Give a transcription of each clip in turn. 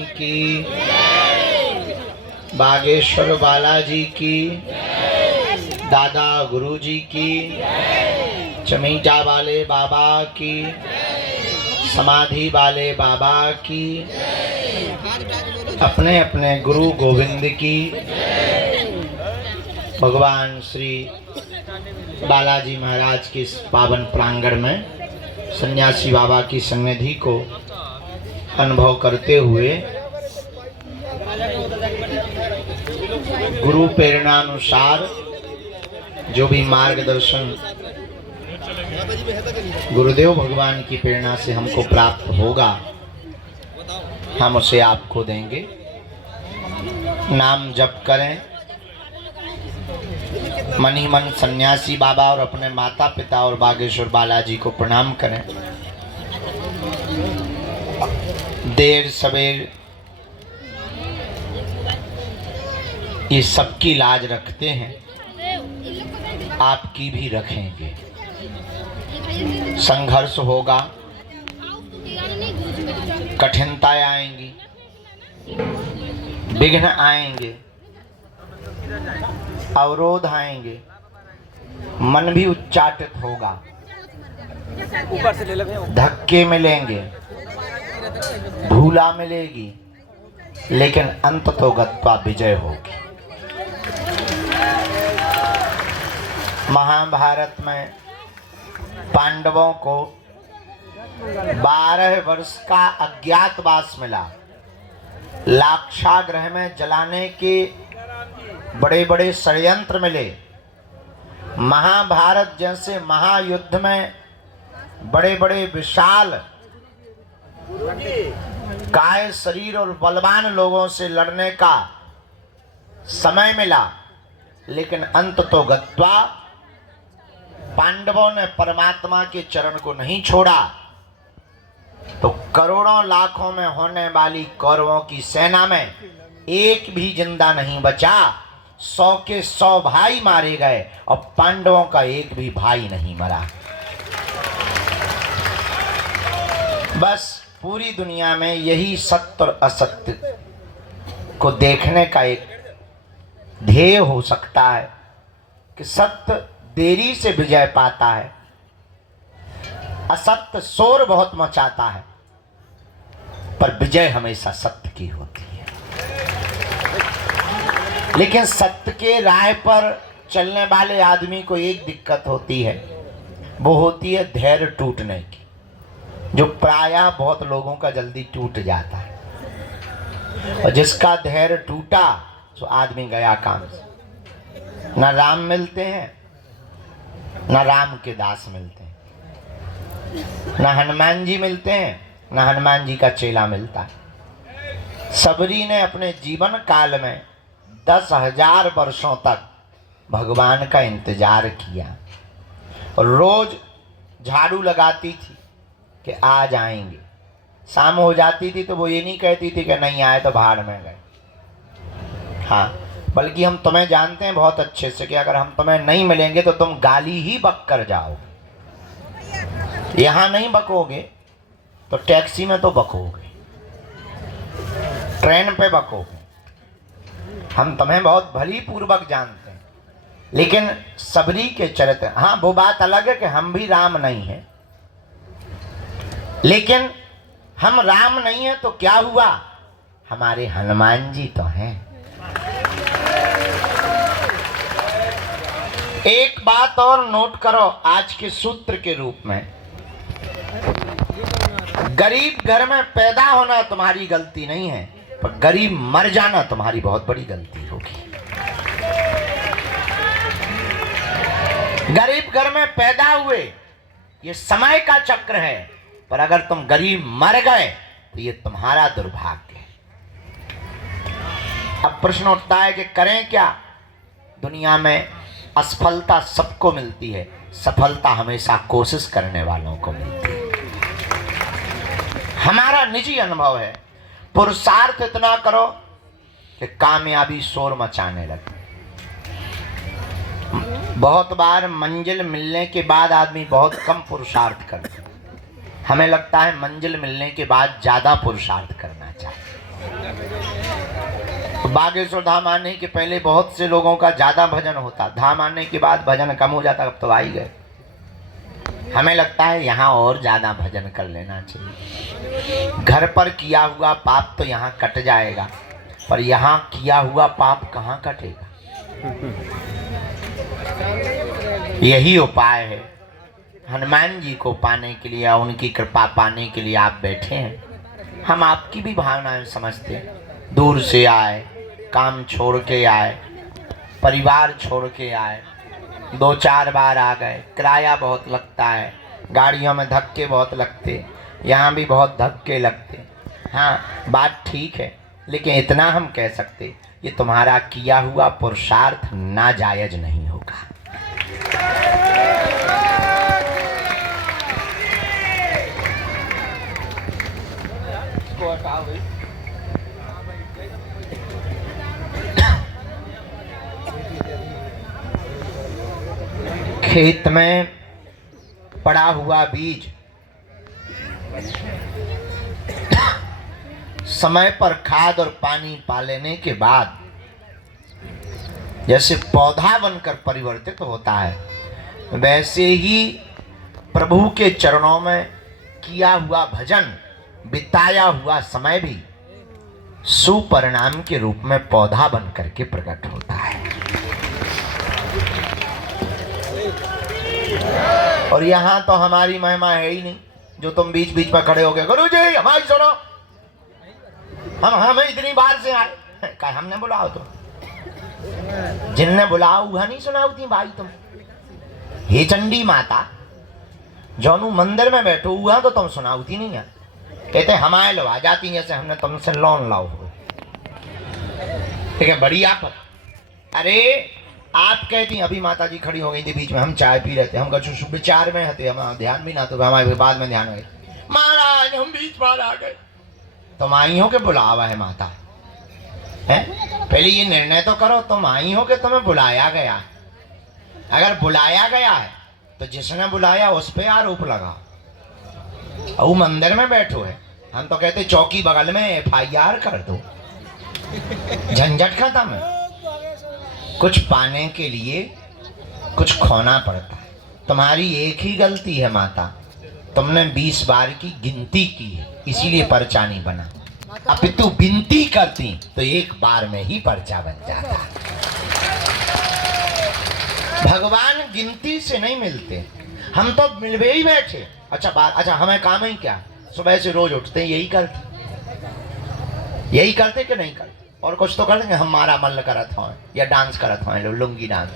स्वामी की, बागेश्वर बालाजी की, दादा गुरुजी की, चमीटा वाले बाबा की, समाधि वाले बाबा की, अपने अपने गुरु गोविंद की, भगवान श्री बालाजी महाराज के इस पावन प्रांगण में सन्यासी बाबा की सन्निधि को अनुभव करते हुए गुरु प्रेरणानुसार जो भी मार्गदर्शन गुरुदेव भगवान की प्रेरणा से हमको प्राप्त होगा, हम उसे आपको देंगे। नाम जप करें, मन ही मन सन्यासी बाबा और अपने माता पिता और बागेश्वर बालाजी को प्रणाम करें। देर सवेर ये सबकी लाज रखते हैं, आपकी भी रखेंगे। संघर्ष होगा, कठिनताएं आएंगी, विघ्न आएंगे, अवरोध आएंगे, मन भी उच्चाटित होगा, धक्के मिलेंगे, भूला मिलेगी, लेकिन अंत तो गत्वा विजय होगी। महाभारत में पांडवों को 12 वर्ष का अज्ञातवास मिला। लाक्षागृह में जलाने के बड़े बड़े षड्यंत्र मिले। महाभारत जैसे महायुद्ध में बड़े बड़े विशाल काय शरीर और बलवान लोगों से लड़ने का समय मिला, लेकिन अंत तो गत्वा पांडवों ने परमात्मा के चरण को नहीं छोड़ा, तो करोड़ों लाखों में होने वाली कौरवों की सेना में एक भी जिंदा नहीं बचा। 100 के 100 भाई मारे गए और पांडवों का एक भी भाई नहीं मरा। बस पूरी दुनिया में यही सत्य और असत्य को देखने का एक ध्येय हो सकता है कि सत्य देरी से विजय पाता है, असत्य शोर बहुत मचाता है, पर विजय हमेशा सत्य की होती है। लेकिन सत्य के राह पर चलने वाले आदमी को एक दिक्कत होती है, वो होती है धैर्य टूटने की, जो प्रायः बहुत लोगों का जल्दी टूट जाता है। और जिसका धैर्य टूटा तो आदमी गया काम से। ना राम मिलते हैं, ना राम के दास मिलते हैं, ना हनुमान जी मिलते हैं, ना हनुमान जी का चेला मिलता है। सबरी ने अपने जीवन काल में 10,000 वर्षों तक भगवान का इंतजार किया और रोज झाड़ू लगाती थी कि आ जाएंगे। शाम हो जाती थी तो वो ये नहीं कहती थी कि नहीं आए तो भाड़ में गए। हाँ, बल्कि हम तुम्हें जानते हैं बहुत अच्छे से कि अगर हम तुम्हें नहीं मिलेंगे तो तुम गाली ही बक कर जाओगे। यहाँ नहीं बकोगे तो टैक्सी में तो बकोगे, ट्रेन पे बकोगे। हम तुम्हें बहुत भली पूर्वक जानते हैं, लेकिन सबरी के चरित्र, हाँ वो बात अलग है कि हम भी राम नहीं हैं, लेकिन हम राम नहीं हैं तो क्या हुआ, हमारे हनुमान जी तो हैं। एक बात और नोट करो आज के सूत्र के रूप में, गरीब घर में पैदा होना तुम्हारी गलती नहीं है, पर गरीब मर जाना तुम्हारी बहुत बड़ी गलती होगी। गरीब घर में पैदा हुए, ये समय का चक्र है, पर अगर तुम गरीब मर गए तो ये तुम्हारा दुर्भाग्य है। अब प्रश्न उठता है कि करें क्या। दुनिया में असफलता सबको मिलती है, सफलता हमेशा कोशिश करने वालों को मिलती है। हमारा निजी अनुभव है, पुरुषार्थ इतना करो कि कामयाबी शोर मचाने लगे। बहुत बार मंजिल मिलने के बाद आदमी बहुत कम पुरुषार्थ करता है। हमें लगता है मंजिल मिलने के बाद ज्यादा पुरुषार्थ करना चाहिए। बागेश्वर धाम आने के पहले बहुत से लोगों का ज्यादा भजन होता, धाम आने के बाद भजन कम हो जाता। अब तो आ ही गए, हमें लगता है यहाँ और ज्यादा भजन कर लेना चाहिए। घर पर किया हुआ पाप तो यहाँ कट जाएगा, पर यहाँ किया हुआ पाप कहाँ कटेगा। यही उपाय है। हनुमान जी को पाने के लिए, उनकी कृपा पाने के लिए आप बैठे हैं। हम आपकी भी भावनाएं समझते हैं। दूर से आए, काम छोड़ के आए, परिवार छोड़ के आए, 2-4 बार आ गए, किराया बहुत लगता है, गाड़ियों में धक्के बहुत लगते, यहाँ भी बहुत धक्के लगते। हाँ, बात ठीक है, लेकिन इतना हम कह सकते, ये तुम्हारा किया हुआ पुरुषार्थ नाजायज नहीं होगा। खेत में पड़ा हुआ बीज समय पर खाद और पानी पा लेने के बाद जैसे पौधा बनकर परिवर्तित होता है, वैसे ही प्रभु के चरणों में किया हुआ भजन, बिताया हुआ समय भी सुपरिणाम के रूप में पौधा बनकर के प्रकट होता है। और यहाँ तो हमारी महिमा है ही नहीं, जो तुम बीच बीच पर खड़े हो गए, गुरु जी हमारी सुनो, हम इतनी बार से आए, क्या हमने बुलाओ तो जिनने बुलाओ वह नहीं सुनाओ थी भाई तुम। हे चंडी माता, जोनू मंदिर में बैठो हुआ तो तुम सुनाओ थी नहीं है। कहते हमारे लो आ जाती जैसे हमने तुमसे लोन लाओ हो। ठीक है, बड़ी आप, अरे आप कहती अभी माता जी खड़ी हो गई थी बीच में, हम चाय पी रहे थे, हम कुछ विचार में थे, हम ध्यान भी ना, तो हमारे बाद में ध्यान गए, महाराज हम बीच बार आ गए। तुम आई हो के बुलावा है माता है, पहले ये निर्णय तो करो, तुम आई हो कि तुम्हें बुलाया गया। अगर बुलाया गया है तो जिसने बुलाया उस पे आरोप लगाओ। वो मंदिर में बैठो है, हम तो कहते चौकी बगल में FIR कर दो, झंझट खत्म है। कुछ पाने के लिए कुछ खोना पड़ता है। तुम्हारी एक ही गलती है माता, तुमने 20 बार की गिनती की है, इसीलिए पर्चा नहीं बना। अब तू विनती करती तो एक बार में ही पर्चा बन जाता। भगवान गिनती से नहीं मिलते, हम तो मिलवे ही बैठे। अच्छा हमें काम ही क्या, सुबह से रोज उठते यही करते कि नहीं करते, और कुछ तो कर देंगे, हमारा मन करत हो या डांस करत हो, लुंगी डांस।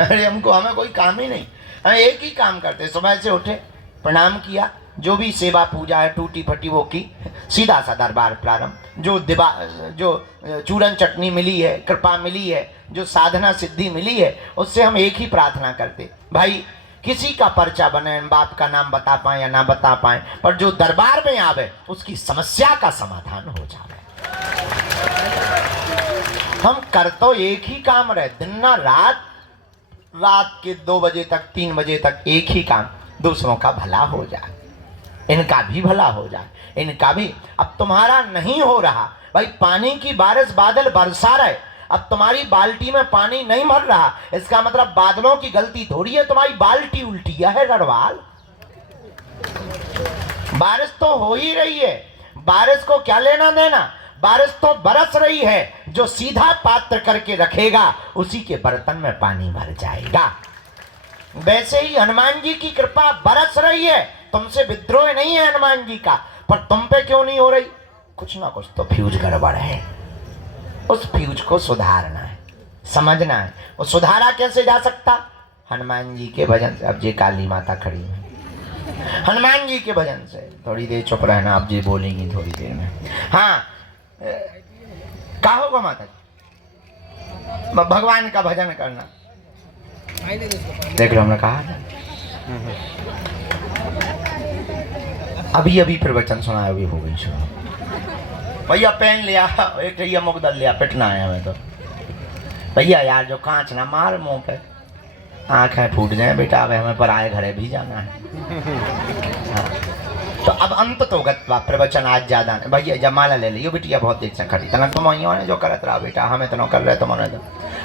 अरे हमें कोई काम ही नहीं, हम एक ही काम करते, सुबह से उठे, प्रणाम किया, जो भी सेवा पूजा है टूटी फटी वो की, सीधा सा दरबार प्रारंभ। जो चूरन चटनी मिली है, कृपा मिली है, जो साधना सिद्धि मिली है, उससे हम एक ही प्रार्थना करते, भाई किसी का पर्चा बने, बाप का नाम बता पाए या ना बता पाए, पर जो दरबार में आवे उसकी समस्या का समाधान हो जाए। हम कर तो एक ही काम रहे, दिन ना रात के 2 बजे तक 3 बजे तक एक ही काम, दूसरों का भला हो जाए, इनका भी भला हो जाए, इनका भी। अब तुम्हारा नहीं हो रहा भाई, पानी की बारिश बादल बरसा रहे, अब तुम्हारी बाल्टी में पानी नहीं भर रहा, इसका मतलब बादलों की गलती थोड़ी है, तुम्हारी बाल्टी उल्टी है गढ़वाल। बारिश तो हो ही रही है, बारिश को क्या लेना देना, बारिश तो बरस रही है, जो सीधा पात्र करके रखेगा उसी के बर्तन में पानी भर जाएगा। वैसे ही हनुमान जी की कृपा बरस रही है, तुमसे विद्रोह नहीं है हनुमान जी का, पर तुम पे क्यों नहीं हो रही, कुछ ना कुछ तो फ्यूज गड़बड़ है, उस फ्यूज को सुधारना है, समझना है। वो सुधारा कैसे जा सकता, हनुमान जी के भजन से। अब जी काली माता खड़ी है, हनुमान जी के भजन से। थोड़ी देर चुप रहना, अब जी बोलेंगी थोड़ी देर में। हाँ, क्या होगा माता जी, भगवान का भजन करना। देख लो, हमने कहा था अभी प्रवचन सुनाया, अभी हो गई सुना। भैया पेन लिया, एक भैया मुकदल लिया, पिटना है हमें तो। भैया यार जो कांच ना मार मुंह पे, आंखें फूट जाए बेटा, अब हमें पराए घरे भी जाना है। हाँ। तो अब अंत तो गत्वा प्रवचन आज ज्यादा नहीं भैया, जमाला ले लियो बिटिया, बहुत देर से खड़ी तना तुम ने जो करत रहा बेटा, हमें तो कर रहे तुम तो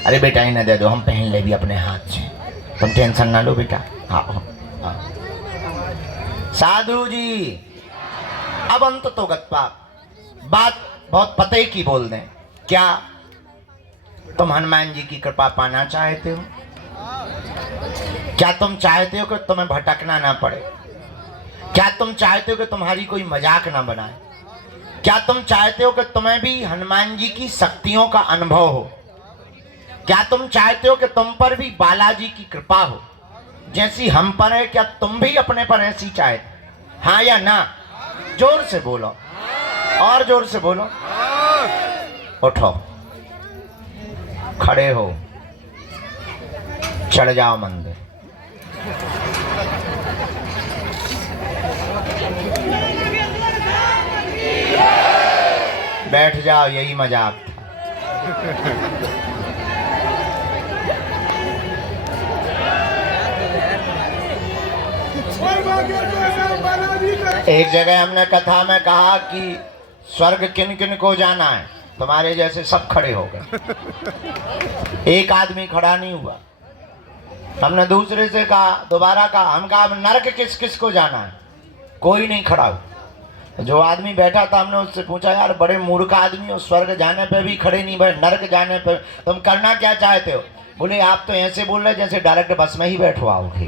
अरे बेटा इन्हें दे दो, हम पहन ले भी अपने हाथ से, तुम टेंशन ना लो बेटा। हाँ हाँ साधु जी, अब अंत तो गत्वा, बात बहुत पते की बोल दें, क्या तुम हनुमान जी की कृपा पाना चाहते हो? क्या तुम चाहते हो कि तुम्हें भटकना ना पड़े? क्या तुम चाहते हो कि तुम्हारी कोई मजाक ना बनाए? क्या तुम चाहते हो कि तुम्हें भी हनुमान जी की शक्तियों का अनुभव हो? क्या तुम चाहते हो कि तुम पर भी बालाजी की कृपा हो जैसी हम पर है? क्या तुम भी अपने पर ऐसी चाहते? हाँ या ना? जोर से बोलो, और जोर से बोलो। उठो, खड़े हो, चढ़ जाओ मंदिर। बैठ जाओ, यही मजाक था। एक जगह हमने कथा में कहा कि स्वर्ग किन किन को जाना है, तुम्हारे जैसे सब खड़े हो गए, एक आदमी खड़ा नहीं हुआ। हमने दूसरे से कहा, दोबारा कहा, हम कहा नरक किस किस को जाना है, कोई नहीं खड़ा हुआ। जो आदमी बैठा था हमने उससे पूछा, यार बड़े मूर्ख आदमी हो, स्वर्ग जाने पे भी खड़े नहीं बैठ, नरक जाने पे तुम करना क्या चाहते हो? बोले आप तो ऐसे बोल रहे जैसे डायरेक्ट बस में ही बैठवाओगे।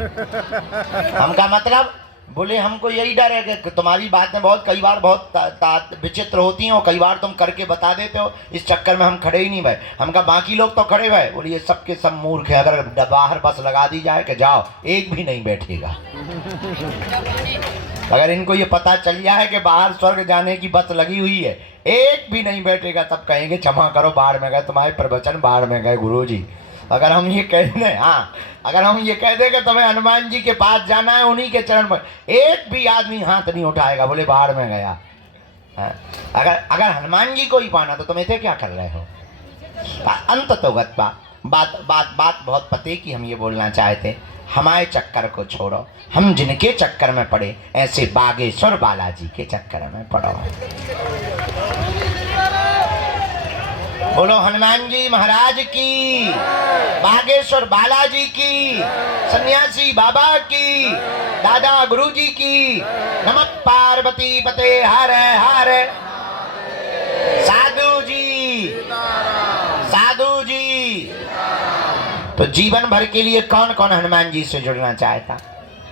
हम का मतलब? बोले हमको यही डर है कि तुम्हारी बातें बहुत कई बार बहुत विचित्र होती हैं और कई बार तुम करके बता देते हो, इस चक्कर में हम खड़े ही नहीं भाई। हम कहा बाकी लोग तो खड़े हुए। बोले ये सबके सब मूर्ख है, अगर बाहर बस लगा दी जाए कि जाओ, एक भी नहीं बैठेगा। अगर इनको ये पता चल गया है कि बाहर स्वर्ग जाने की बस लगी हुई है, एक भी नहीं बैठेगा, तब कहेंगे क्षमा करो, बाढ़ में गए, तुम्हारे प्रवचन बाढ़ में गए गुरुजी। अगर हम ये कह दें, हाँ अगर हम ये कह दें कि तुम्हें हनुमान जी के पास जाना है, उन्हीं के चरण पर, एक भी आदमी हाथ नहीं उठाएगा, बोले बाढ़ में गया। अगर हनुमान जी को ही पाना तो तुम इसे क्या कर रहे हो? अंत तो गत्वा, बात बात बात बहुत पते की हम ये बोलना चाहते, हमारे चक्कर को छोड़ो, हम जिनके चक्कर में पड़े ऐसे बागेश्वर बालाजी के चक्कर में पड़ो। बोलो हनुमान जी महाराज की, बागेश्वर बालाजी की, सन्यासी बाबा की, दादा गुरुजी की। नमः पार्वती पते हर हर। साधु जी, साधु जी। तो जीवन भर के लिए कौन कौन हनुमान जी से जुड़ना चाहता?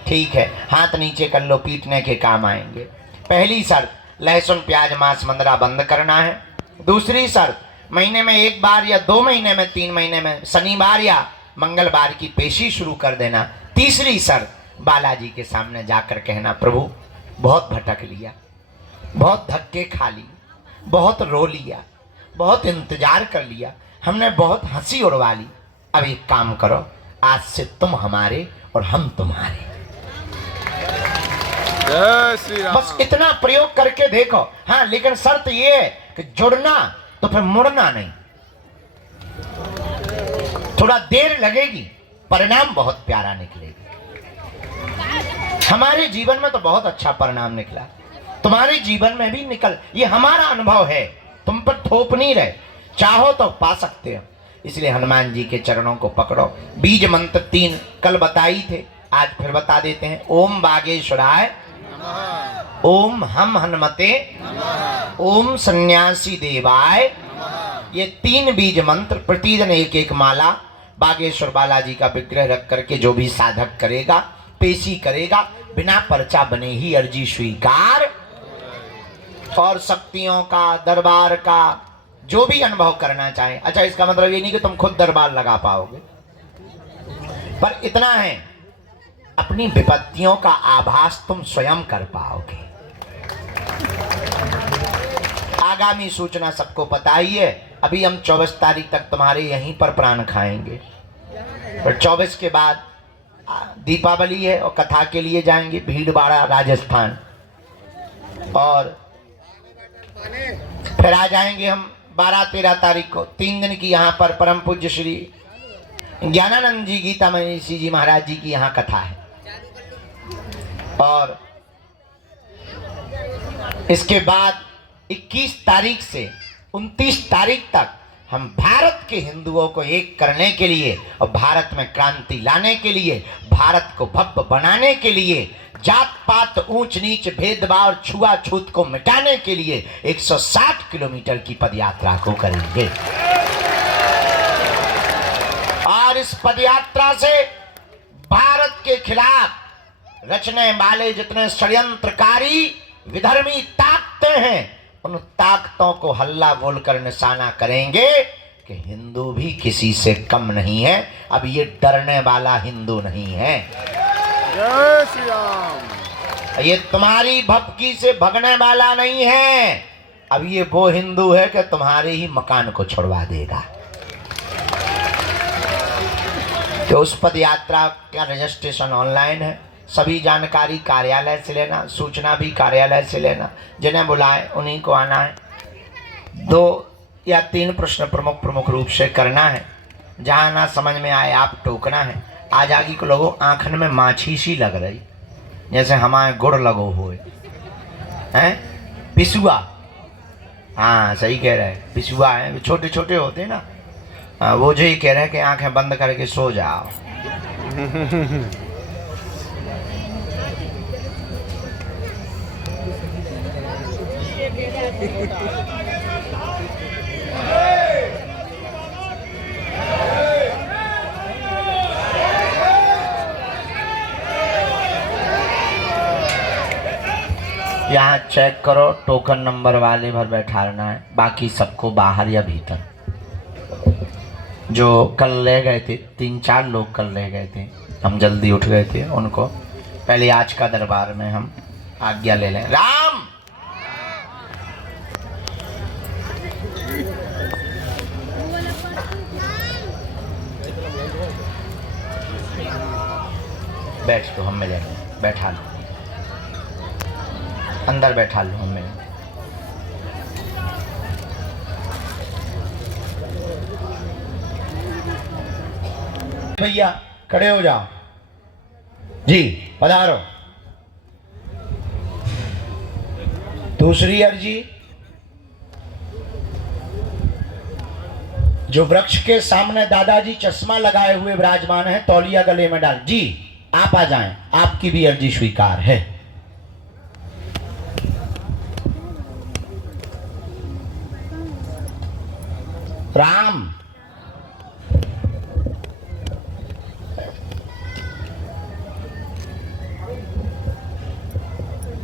ठीक है, हाथ नीचे कर लो, पीटने के काम आएंगे। पहली शर्त, लहसुन प्याज मांस मंदरा बंद करना है। दूसरी शर्त, महीने में एक बार या 2 महीने में 3 महीने में शनिवार या मंगलवार की पेशी शुरू कर देना। तीसरी शर्त, बालाजी के सामने जाकर कहना, प्रभु बहुत भटक लिया, बहुत धक्के खा लिए, बहुत रो लिया, बहुत इंतजार कर लिया, हमने बहुत हंसी उड़वा ली, अब एक काम करो, आज से तुम हमारे और हम तुम्हारे। बस इतना प्रयोग करके देखो। हाँ लेकिन शर्त ये है कि जुड़ना तो फिर मुड़ना नहीं। थोड़ा देर लगेगी, परिणाम बहुत प्यारा निकलेगा। हमारे जीवन में तो बहुत अच्छा परिणाम निकला, तुम्हारे जीवन में भी निकल, ये हमारा अनुभव है, तुम पर थोप नहीं रहे, चाहो तो पा सकते हो। इसलिए हनुमान जी के चरणों को पकड़ो। बीज मंत्र 3 कल बताई थे, आज फिर बता देते हैं। ओम बागेश्वराय, ओम हम हनुमते, ओम सन्यासी देवाय। ये 3 बीज मंत्र प्रतिदिन एक एक माला बागेश्वर बालाजी का विग्रह रख करके जो भी साधक करेगा, पेशी करेगा, बिना पर्चा बने ही अर्जी स्वीकार। और शक्तियों का, दरबार का जो भी अनुभव करना चाहे। अच्छा इसका मतलब ये नहीं कि तुम खुद दरबार लगा पाओगे, पर इतना है अपनी विपत्तियों का आभास तुम स्वयं कर पाओगे। आगामी सूचना सबको पता ही है। अभी हम 24 तारीख तक तुम्हारे यहीं पर प्राण खाएंगे, फिर 24 के बाद दीपावली है और कथा के लिए जाएंगे भीलवाड़ा राजस्थान, और फिर आ जाएंगे हम 12-13 तारीख को। 3 दिन की यहाँ पर परम पूज्य श्री ज्ञानानंद जी गीतामणि जी महाराज जी की यहाँ कथा है, और इसके बाद 21 तारीख से 29 तारीख तक हम भारत के हिंदुओं को एक करने के लिए और भारत में क्रांति लाने के लिए, भारत को भव्य बनाने के लिए, जात पात ऊंच नीच भेदभाव छुआछूत को मिटाने के लिए 160 किलोमीटर की पदयात्रा को करेंगे। और इस पदयात्रा से भारत के खिलाफ रचने वाले जितने षड्यंत्रकारी विधर्मी ताकतें हैं, उन ताकतों को हल्ला बोलकर निशाना करेंगे कि हिंदू भी किसी से कम नहीं है। अब ये डरने वाला हिंदू नहीं है। जय श्री राम। ये तुम्हारी भपकी से भगने वाला नहीं है। अब ये वो हिंदू है कि तुम्हारे ही मकान को छुड़वा देगा। तो उस पद यात्रा का रजिस्ट्रेशन ऑनलाइन है। सभी जानकारी कार्यालय से लेना, सूचना भी कार्यालय से लेना। जिन्हें बुलाए उन्हीं को आना है। 2 या 3 प्रश्न प्रमुख रूप से करना है। जहाँ ना समझ में आए आप टोकना है। आज आगे को लोगों आँखन में माछी सी लग रही, जैसे हमारे गुड़ लगो हुए हैं। पिसुआ, हाँ सही कह रहे हैं, पिसुआ है। छोटे छोटे होते हैं ना, वो जो ही कह रहे हैं कि आंखें बंद करके सो जाओ। यहाँ चेक करो, टोकन नंबर वाले भर बैठाना है, बाकी सबको बाहर या भीतर। जो कल ले गए थे, 3-4 लोग कल ले गए थे, हम जल्दी उठ गए थे, उनको पहले आज का दरबार में हम आज्ञा ले लें। राम बैठ लो, हम मिलेंगे। बैठा लो, अंदर बैठा लो, हम मिलेंगे। भैया खड़े हो जाओ जी, पधारो। दूसरी अर्जी, जो वृक्ष के सामने दादाजी चश्मा लगाए हुए विराजमान हैं, तौलिया गले में डाल। जी आप आ जाएं, आपकी भी अर्जी स्वीकार है। राम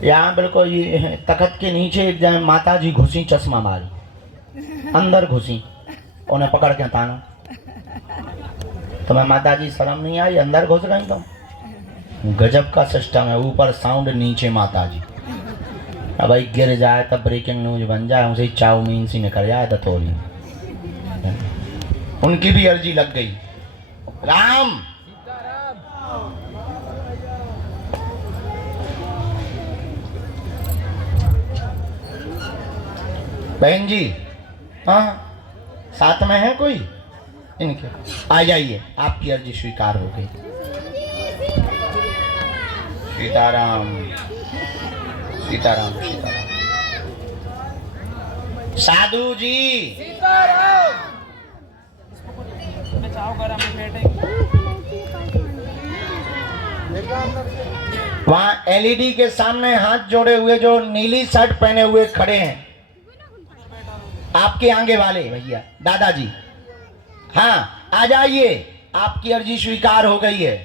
यहाँ बिल्कुल ये तखत के नीचे एक जगह माता जी घुसी, चश्मा मारी, अंदर घुसी, उन्हें पकड़ के तानो। तुम्हें माता जी शर्म नहीं आई? अंदर घुस गई तुम। गजब का सिस्टम है, ऊपर साउंड, नीचे माता जी। अब भाई गिर जाए तब ब्रेकिंग न्यूज बन जाए, उसे चाउमीन सी निकल जाए तो थोड़ी। उनकी भी अर्जी लग गई। राम बहन जी, हाँ साथ में है कोई? इनके आ जाइए, आपकी अर्जी स्वीकार हो गई। सीताराम सीताराम सीताराम। साधु जी वहां एलईडी के सामने हाथ जोड़े हुए जो नीली शर्ट पहने हुए खड़े हैं, आपके आगे वाले भैया दादाजी, हाँ आ जाइए, आपकी अर्जी स्वीकार हो गई है।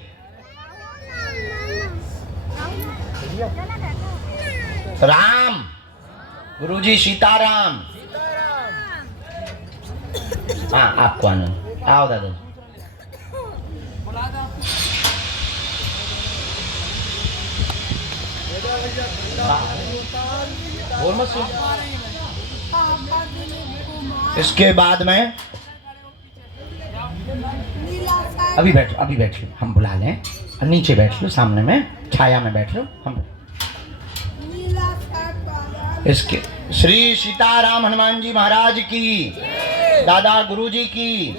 राम गुरुजी, सीताराम। हाँ आपको आनंद, आओ दादाजी। बोल मत सुन। इसके बाद में अभी बैठ लो, हम बुला लें। नीचे बैठ लो, सामने में छाया में बैठ लो। हम इसके श्री सीताराम हनुमान जी महाराज की, दादा गुरुजी की,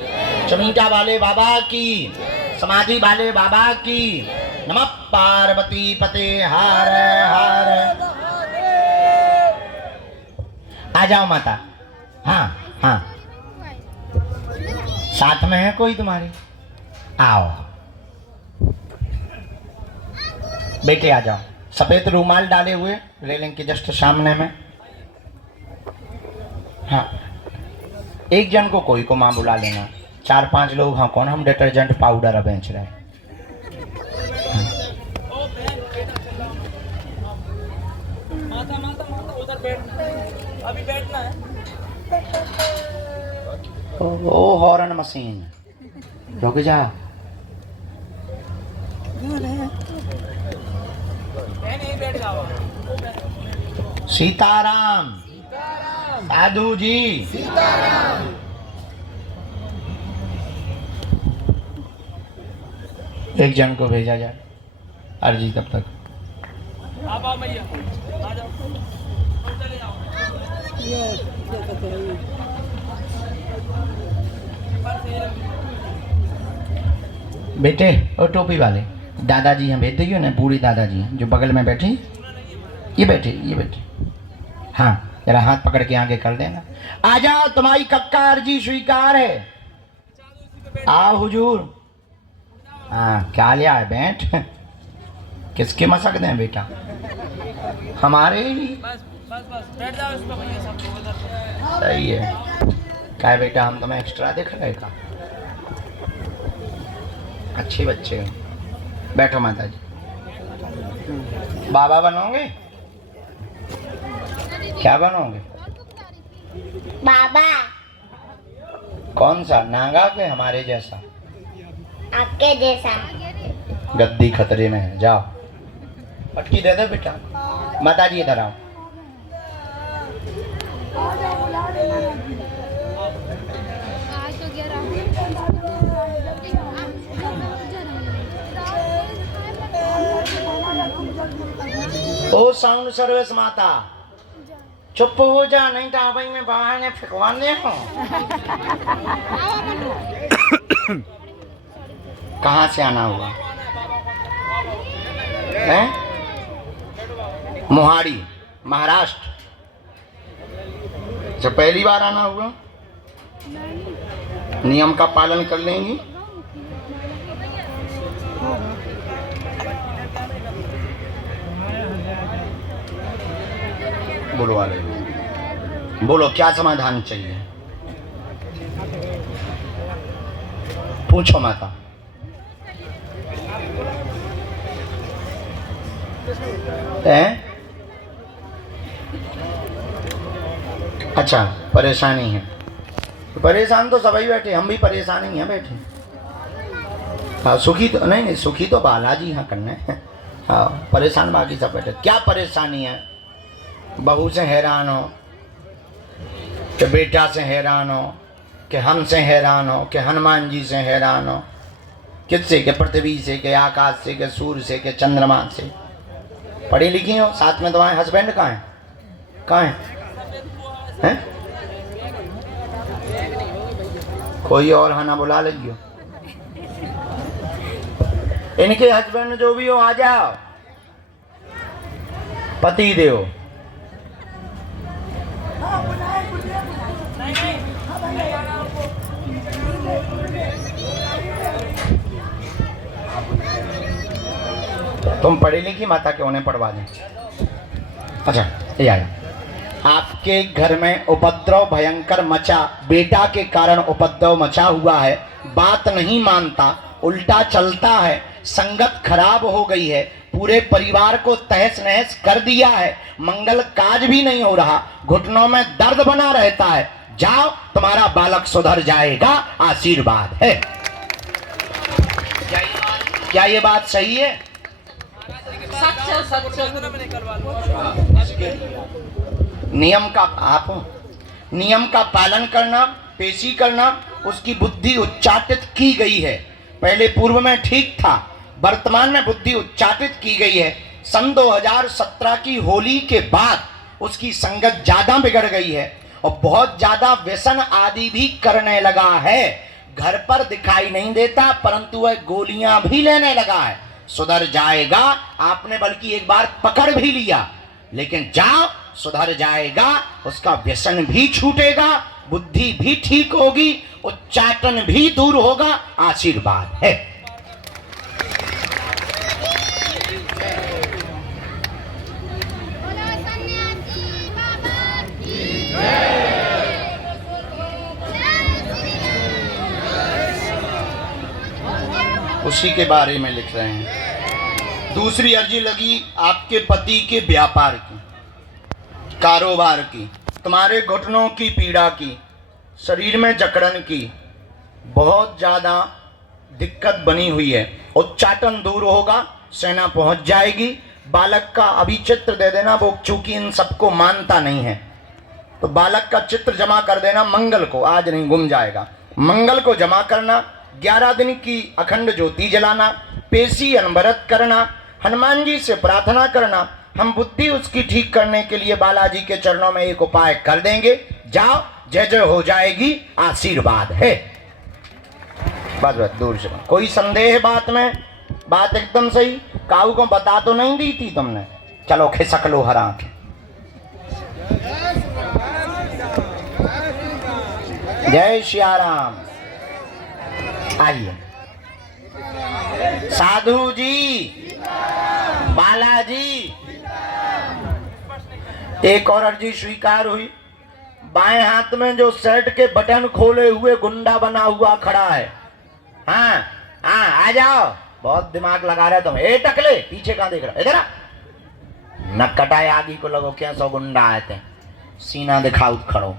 चमीटा वाले बाबा की, समाधि वाले बाबा की। नमः पार्वती पते हर हर। आ जाओ माता। हाँ हाँ, साथ में है कोई तुम्हारी? आओ बेटे आ जाओ। सफेद रूमाल डाले हुए रेलिंग के जस्ट सामने में। हाँ, एक जन को कोई को माँ बुला लेना। 4-5 लोग हाँ कौन, हम डिटर्जेंट पाउडर बेच रहे हैं। अभी बैठना है। ओ हॉर्न मशीन रुक जा। नहीं बैठ जाओ। सीताराम साधु जी। एक जन को भेजा जाए अर्जी तब तक। आप आओ भैया, आ जाओ, चले जाओ। बेटे और टोपी वाले दादाजी हैं, भेज दियो ना। बूढ़ी दादाजी हैं जो बगल में बैठी, ये बैठे। हाँ जरा हाथ पकड़ के आगे कर देना। आ जाओ, तुम्हारी कक्का अर्जी स्वीकार है। आओ हुजूर। हाँ क्या लिया है? बैठ। किसके मसक दें बेटा? हमारे ही। बस बैठ जाओ इस पे भैया, सब लोग इधर। सही है। क्या है बेटा, हम तुम्हें एक्स्ट्रा देख रहे का? अच्छे बच्चे हो। बैठो माता जी। बाबा बनोगे? क्या बनोगे? बाबा। कौन सा, नागा के हमारे जैसा? आपके जैसा। गद्दी खतरे में है, जाओ। पटकी दे दो बेटा। माता जी इधर आओ। ओ साउंड सर्विस माता, चुप हो जा, नहीं तो भाई मैं बाहर ने फिकवाने हूँ। कहाँ से आना हुआ है? मोहाड़ी, महाराष्ट्र। अच्छा, पहली बार आना हुआ? नियम का पालन कर लेंगी? बोलो वाले, बोलो क्या समाधान चाहिए? पूछो माता। अच्छा, परेशानी है। परेशान तो सभी बैठे, हम भी परेशान ही हैं बैठे। हाँ सुखी तो नहीं, सुखी तो बालाजी हाँ करने। हाँ परेशान बाकी सब बैठे। क्या परेशानी है? बहू से हैरान हो, कि बेटा से हैरान हो, कि हमसे हैरान हो, कि हनुमान जी से हैरान हो, किससे? के पृथ्वी से, के आकाश से, के सूर्य से, के चंद्रमा से। पढ़ी लिखी हो? साथ में तुम्हारे हस्बैंड कहाँ है? कहाँ है? कोई और हाना बुला लीजिए। इनके हस्बैंड जो भी हो आ जाओ। पति देव। तुम पढ़ी लिखी माता के उन्हें पढ़वा दें। अच्छा ये आया। आपके घर में उपद्रव भयंकर मचा, बेटा के कारण उपद्रव मचा हुआ है। बात नहीं मानता, उल्टा चलता है, संगत खराब हो गई है, पूरे परिवार को तहस नहस कर दिया है, मंगल काज भी नहीं हो रहा, घुटनों में दर्द बना रहता है। जाओ, तुम्हारा बालक सुधर जाएगा, आशीर्वाद है। क्या ये बात सही है? नियम का नियम का पालन करना, पेशी करना, उसकी बुद्धि उच्चाटित की गई है। पहले पूर्व में ठीक था, वर्तमान में बुद्धि उच्चाटित की गई है। सन 2017 की होली के बाद उसकी संगत ज्यादा बिगड़ गई है और बहुत ज्यादा व्यसन आदि भी करने लगा है। घर पर दिखाई नहीं देता, परंतु वह गोलियां भी लेने लगा है। सुधर जाएगा, आपने बल्कि एक बार पकड़ भी लिया। लेकिन जाओ, सुधर जाएगा, उसका व्यसन भी छूटेगा, बुद्धि भी ठीक होगी, उच्चाटन भी दूर होगा। आशीर्वाद है। उसी के बारे में लिख रहे हैं। दूसरी अर्जी लगी आपके पति के व्यापार की, कारोबार की, तुम्हारे घुटनों की पीड़ा की, शरीर में जकड़न की, बहुत ज़्यादा दिक्कत बनी हुई है। उच्चाटन दूर होगा, सेना पहुंच जाएगी। बालक का अभी चित्र दे देना, वो चूंकि इन सबको मानता नहीं है, तो बालक का चित्र जमा कर देना मंगल को, आज नहीं गुम जाएगा। मंगल को जमा करना, 11 दिन की अखंड ज्योति जलाना, पेशी अनवरत करना, हनुमान जी से प्रार्थना करना। हम बुद्धि उसकी ठीक करने के लिए बालाजी के चरणों में एक उपाय कर देंगे। जाओ, जय जय हो जाएगी। आशीर्वाद है। बस बस, दूर से। कोई संदेह बात में? बात एकदम सही। काऊ को बता तो नहीं दी थी तुमने? चलो खिसक लो हर आंखें। जय श्री राम। आइए साधु जी, बालाजी। एक और अर्जी स्वीकार हुई। बाएं हाथ में जो शर्ट के बटन खोले हुए गुंडा बना हुआ खड़ा है, हाँ हाँ आ जाओ। बहुत दिमाग लगा रहे तुम। ए टकले, पीछे कहाँ देख रहा? इधर आ। नक कटाए आगे को लगो क्या 100 गुंडा आए थे। सीना दिखाओ खड़ो।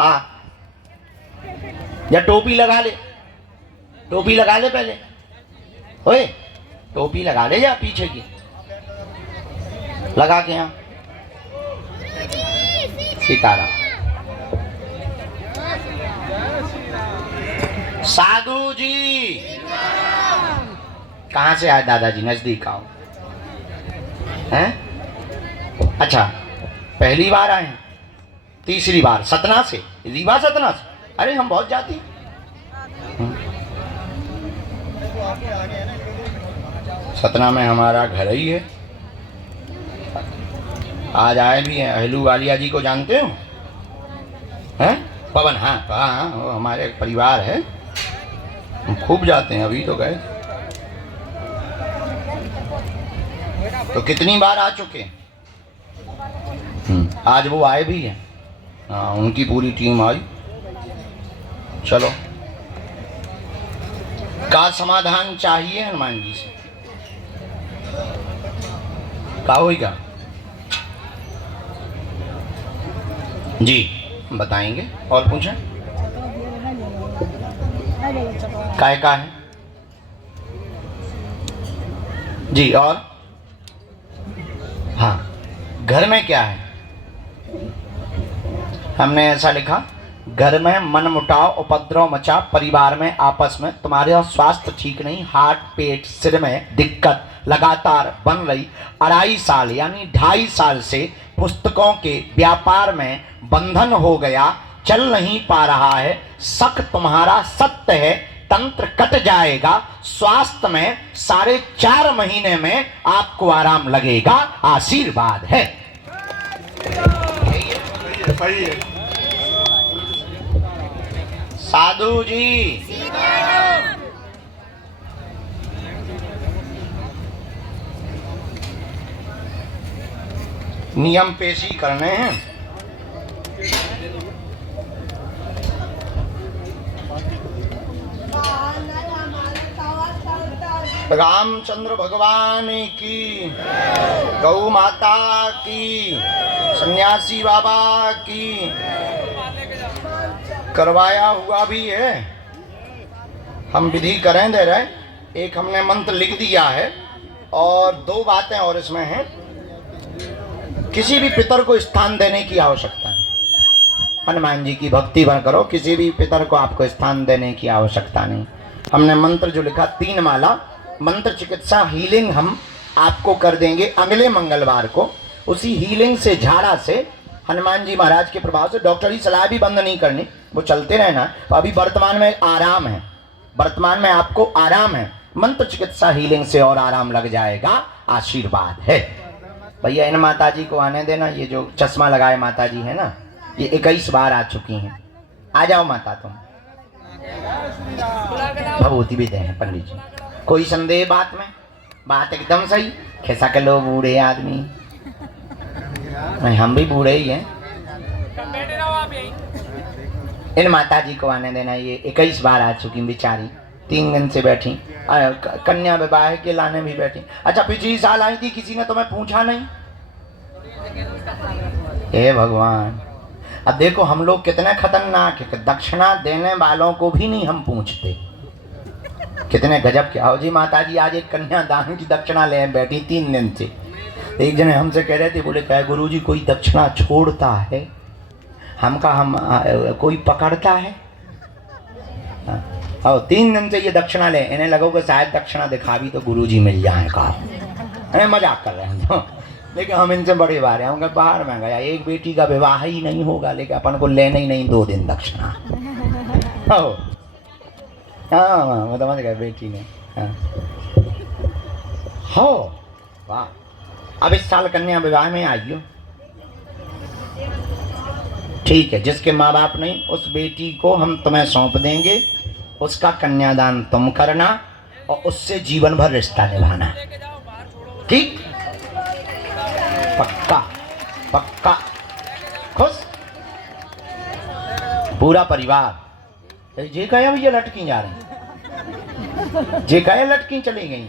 आ या टोपी लगा ले, टोपी लगा ले पहले। ओए टोपी लगा ले, या पीछे की लगा के यहाँ सीताराम। साधु जी कहाँ से आए? दादाजी नजदीक आओ। हैं? अच्छा, पहली बार आए हैं? तीसरी बार? सतना से? रीवा सतना से? अरे हम बहुत जाती। सतना में हमारा घर ही है। आज आए भी हैं। अहलू वालिया जी को जानते हो? हैं? पवन? हाँ हाँ, वो हमारे परिवार है, हम खूब जाते हैं। अभी तो गए। तो कितनी बार आ चुके हैं? आज वो आए भी हैं। हाँ, उनकी पूरी टीम आई। चलो, का समाधान चाहिए हनुमान जी से? का होई का? जी बताएंगे। और पूछें? काय का है जी? और हाँ, घर में क्या है? हमने ऐसा लिखा, घर में मनमुटाव उपद्रव मचा, परिवार में आपस में, तुम्हारे स्वास्थ्य ठीक नहीं, हार्ट पेट सिर में दिक्कत लगातार बन रही, 2.5 साल यानी 2.5 साल से पुस्तकों के व्यापार में बंधन हो गया, चल नहीं पा रहा है, शक तुम्हारा सत्य है, तंत्र कट जाएगा, स्वास्थ्य में 4.5 महीने में आपको आराम लगेगा। आशीर्वाद है। सही है। साधु जी नियम पेशी करने हैं। रामचंद्र भगवान की, गौ माता की, सन्यासी बाबा की। करवाया हुआ भी है, हम विधि करें दे रहे। एक हमने मंत्र लिख दिया है, और 2 बातें और इसमें हैं। किसी भी पितर को स्थान देने की आवश्यकता नहीं। हनुमान जी की भक्ति भर करो, किसी भी पितर को आपको स्थान देने की आवश्यकता नहीं। हमने मंत्र जो लिखा 3 माला मंत्र चिकित्सा हीलिंग हम आपको कर देंगे अगले मंगलवार को। उसी हीलिंग से, झाड़ा से, हनुमान जी महाराज के प्रभाव से, डॉक्टरी सलाह भी बंद नहीं करनी, वो चलते रहना। तो अभी वर्तमान में आराम है, वर्तमान में आपको आराम है। मंत्र चिकित्सा हीलिंग से और आराम लग जाएगा। आशीर्वाद है। भैया इन माता जी को आने देना। ये जो चश्मा लगाए माता जी है ना, ये 21 बार आ चुकी हैं। आ जाओ माता तुम। भगवती भी दे हैं पंडित जी। कोई संदेह बात में? बात एकदम सही। खिसा के लो बूढ़े आदमी, हम भी बूढ़े ही हैं। बैठे रहो आप यहीं। इन माता जी को आने देना। ये 21 बार आ चुकी बेचारी, 3 दिन से बैठी। कन्या विवाह के लाने भी बैठी। अच्छा पिछली साल आई थी, किसी ने तुम्हें पूछा नहीं? हे भगवान, अब देखो हम लोग कितने खतरनाक है कि दक्षिणा देने वालों को भी नहीं हम पूछते। कितने गजब के। आओ जी माता जी, आज एक कन्यादान की दक्षिणा ले बैठी 3 दिन से। एक जने हमसे कह रहे थे, बोले क्या गुरु जी कोई दक्षिणा छोड़ता है? हम कोई पकड़ता है? और 3 दिन से ये दक्षिणा ले, इन्हें लगो कि शायद दक्षिणा दिखा भी तो गुरु जी मिल जाए का। अरे मजाक कर रहे हैं तो, लेकिन हम इनसे बड़े बार हैं। हम बाहर में गया, एक बेटी का विवाह ही नहीं होगा लेकिन अपन को लेना ही नहीं 2 दिन दक्षिणा। हाँ मैं समझ गया बेटी ने। हो वाह, अब इस साल कन्या विवाह में आइयो। ठीक है, जिसके माँ बाप नहीं उस बेटी को हम तुम्हें सौंप देंगे। उसका कन्यादान तुम करना और उससे जीवन भर रिश्ता निभाना। ठीक? पक्का पक्का। खुश? पूरा परिवार। जे कहे भैया लटकी जा रही, जे कहे लटकी चली गई।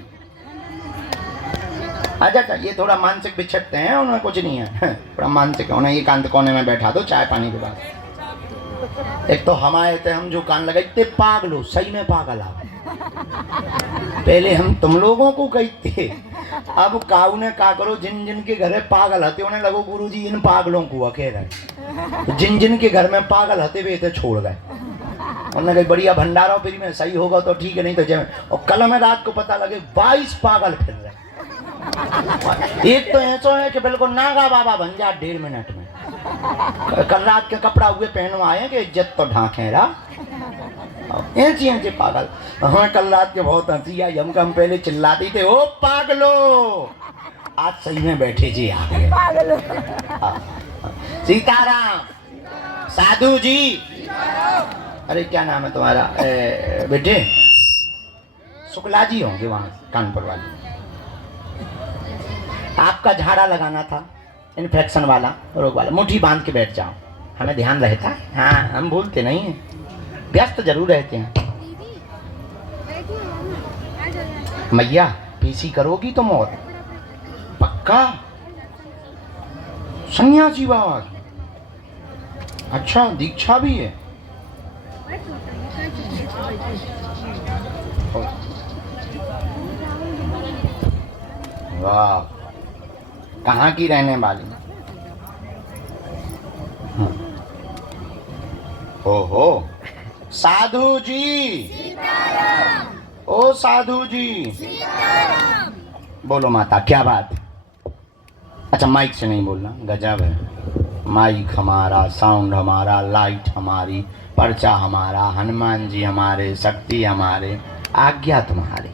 अच्छा ये थोड़ा मानसिक बिछड़ते हैं, उन्हें कुछ नहीं है। थोड़ा मानसिक, उन्हें एकांत कोने में बैठा दो चाय पानी के बाद। एक तो हम आए थे, हम जो कान लगाते पागलो, सही में पागल आ। पहले हम तुम लोगों को कहते, अब काऊ ने का करो, जिन जिन के घर पागल हते उन्हें लगो गुरु जी इन पागलों को अकेला है। जिन जिन के घर में पागल हते वे थे छोड़ गए। उन्होंने कहा बढ़िया भंडारा फिर में सही होगा तो ठीक है, नहीं तो जय। और कल हमें रात को पता लगे 22 पागल फिर रहे। एक तो ऐसा है कि बिल्कुल नागा बाबा बन जा 1.5 मिनट में। कल रात के कपड़ा हुए पहनो आए कि इज्जत तो ढांके रहा। ऐसे पागल। हमें कल रात के बहुत हंसी आई। हम पहले चिल्लाते थे, ओ पागलो, आज सही में बैठे जी आ गए। सीताराम। साधु जी। अरे क्या नाम है तुम्हारा बेटे? शुक्ला जी होंगे वहां कानपुर वाले। आपका झाड़ा लगाना था, इन्फेक्शन वाला, रोग वाला। मुट्ठी बांध के बैठ जाओ, हमें ध्यान रहता है। हाँ हम भूलते नहीं हैं, व्यस्त जरूर रहते हैं। मैया पीसी करोगी तो मौत पक्का। सन्यासी बाबा की अच्छा दीक्षा भी है। वाह, कहाँ की रहने वाली? ओहो साधु जी। ओ साधु जी। बोलो माता क्या बात? अच्छा माइक से नहीं बोलना, गजब है। माइक हमारा, साउंड हमारा, लाइट हमारी, पर्चा हमारा, हनुमान जी हमारे, शक्ति हमारे, आज्ञा तुम्हारी।